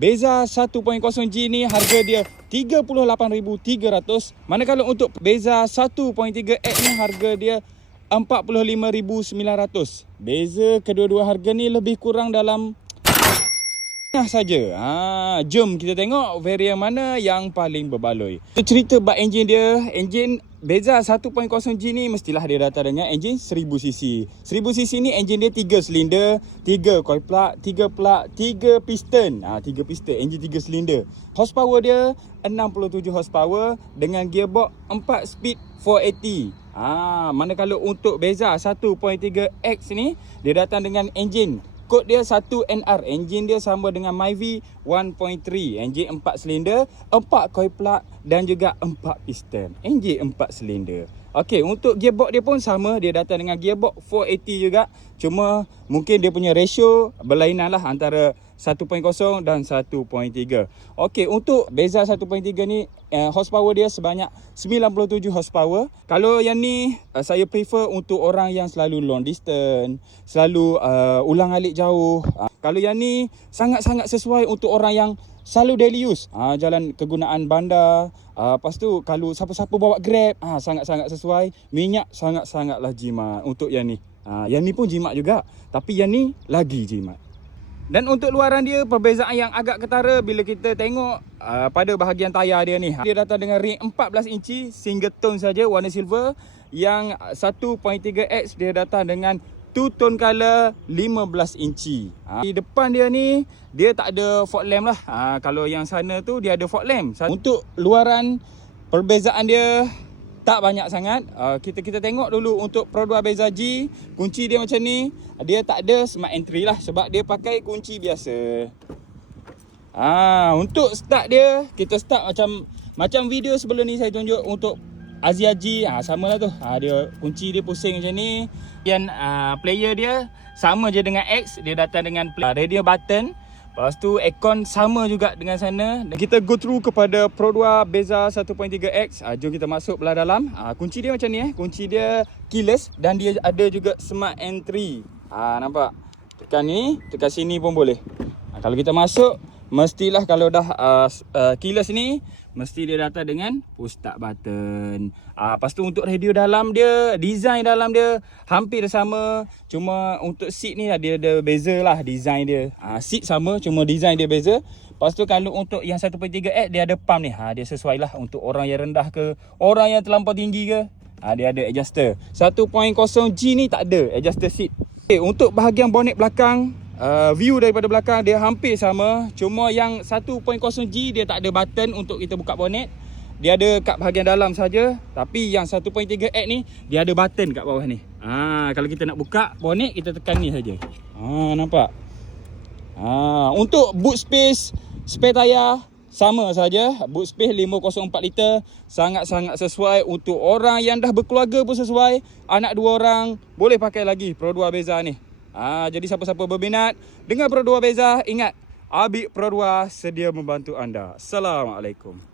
Beza 1.0G ni harga dia 38,300. Manakala untuk Beza 1.3X ni harga dia 45,900. Beza kedua-dua harga ni lebih kurang dalam saja. Jom kita tengok varian mana yang paling berbaloi. Kita cerita bab enjin dia. Enjin Beza 1.0G ni mestilah dia datang dengan enjin 1000cc. 1000cc ni enjin dia 3 silinder, 3 coil plug, 3 plug, 3 piston. 3 piston, enjin 3 silinder. Horsepower dia 67 horsepower dengan gearbox 4 speed 480. Manakala untuk Beza 1.3X ni dia datang dengan enjin kod dia 1NR. Enjin dia sama dengan Myvi 1.3. Enjin 4 silinder, 4 coil plug dan juga 4 piston. Enjin 4 silinder. Okey, untuk gearbox dia pun sama. Dia datang dengan gearbox 480 juga. Cuma mungkin dia punya ratio berlainan lah antara 1.0 dan 1.3. Okey, untuk Beza 1.3 ni horsepower dia sebanyak 97 horsepower. Kalau yang ni saya prefer untuk orang yang selalu long distance, selalu ulang-alik jauh. Kalau yang ni sangat-sangat sesuai untuk orang yang selalu daily use. Jalan kegunaan bandar. Lepas tu kalau siapa-siapa bawa Grab, sangat-sangat sesuai. Minyak sangat-sangatlah jimat untuk yang ni. Yang ni pun jimat juga, tapi yang ni lagi jimat. Dan untuk luaran dia, perbezaan yang agak ketara bila kita tengok pada bahagian tayar dia ni. Dia datang dengan ring 14 inci single tone saja, warna silver. Yang 1.3X dia datang dengan two tone color 15 inci. Di depan dia ni dia tak ada fog lamp lah. Kalau yang sana tu dia ada fog lamp. Untuk luaran, perbezaan dia tak banyak sangat. Kita tengok dulu untuk Pro 2 Beza G. Kunci dia macam ni. Dia tak ada smart entry lah sebab dia pakai kunci biasa. Untuk start dia, kita start macam video sebelum ni saya tunjuk untuk Azia G. Sama lah tu. Dia kunci dia pusing macam ni. Yang player dia sama je dengan X. Dia datang dengan radio button. Lepas tu aircon sama juga dengan sana. Kita go through kepada Pro 2 Beza 1.3X. Jom kita masuk belah dalam. Kunci dia macam ni. Kunci dia keyless dan dia ada juga smart entry. Nampak? Tekan ni, tekan sini pun boleh. Kalau kita masuk, mestilah kalau dah keyless ni, mesti dia datang dengan push start button. Lepas tu untuk radio dalam dia, design dalam dia hampir sama. Cuma untuk seat ni dia ada beza lah design dia. Seat sama, cuma design dia beza. Lepas tu kalau untuk yang 1.3X dia ada pump ni. Dia sesuai lah untuk orang yang rendah ke, orang yang terlampau tinggi ke. Dia ada adjuster. 1.0G ni tak ada adjuster seat. Untuk bahagian bonnet belakang, view daripada belakang dia hampir sama. Cuma yang 1.0G dia tak ada button untuk kita buka bonnet. Dia ada kat bahagian dalam saja. Tapi yang 1.3X ni dia ada button kat bawah ni. Kalau kita nak buka bonnet, kita tekan ni saja. Nampak? Untuk boot space, spare tayar sama saja. Boot space 504 liter. Sangat-sangat sesuai untuk orang yang dah berkeluarga pun sesuai. Anak 2 orang boleh pakai lagi Pro 2 Beza ni. Jadi siapa-siapa berminat dengan Pro 2 Beza, ingat, Abik Pro 2 sedia membantu anda. Assalamualaikum.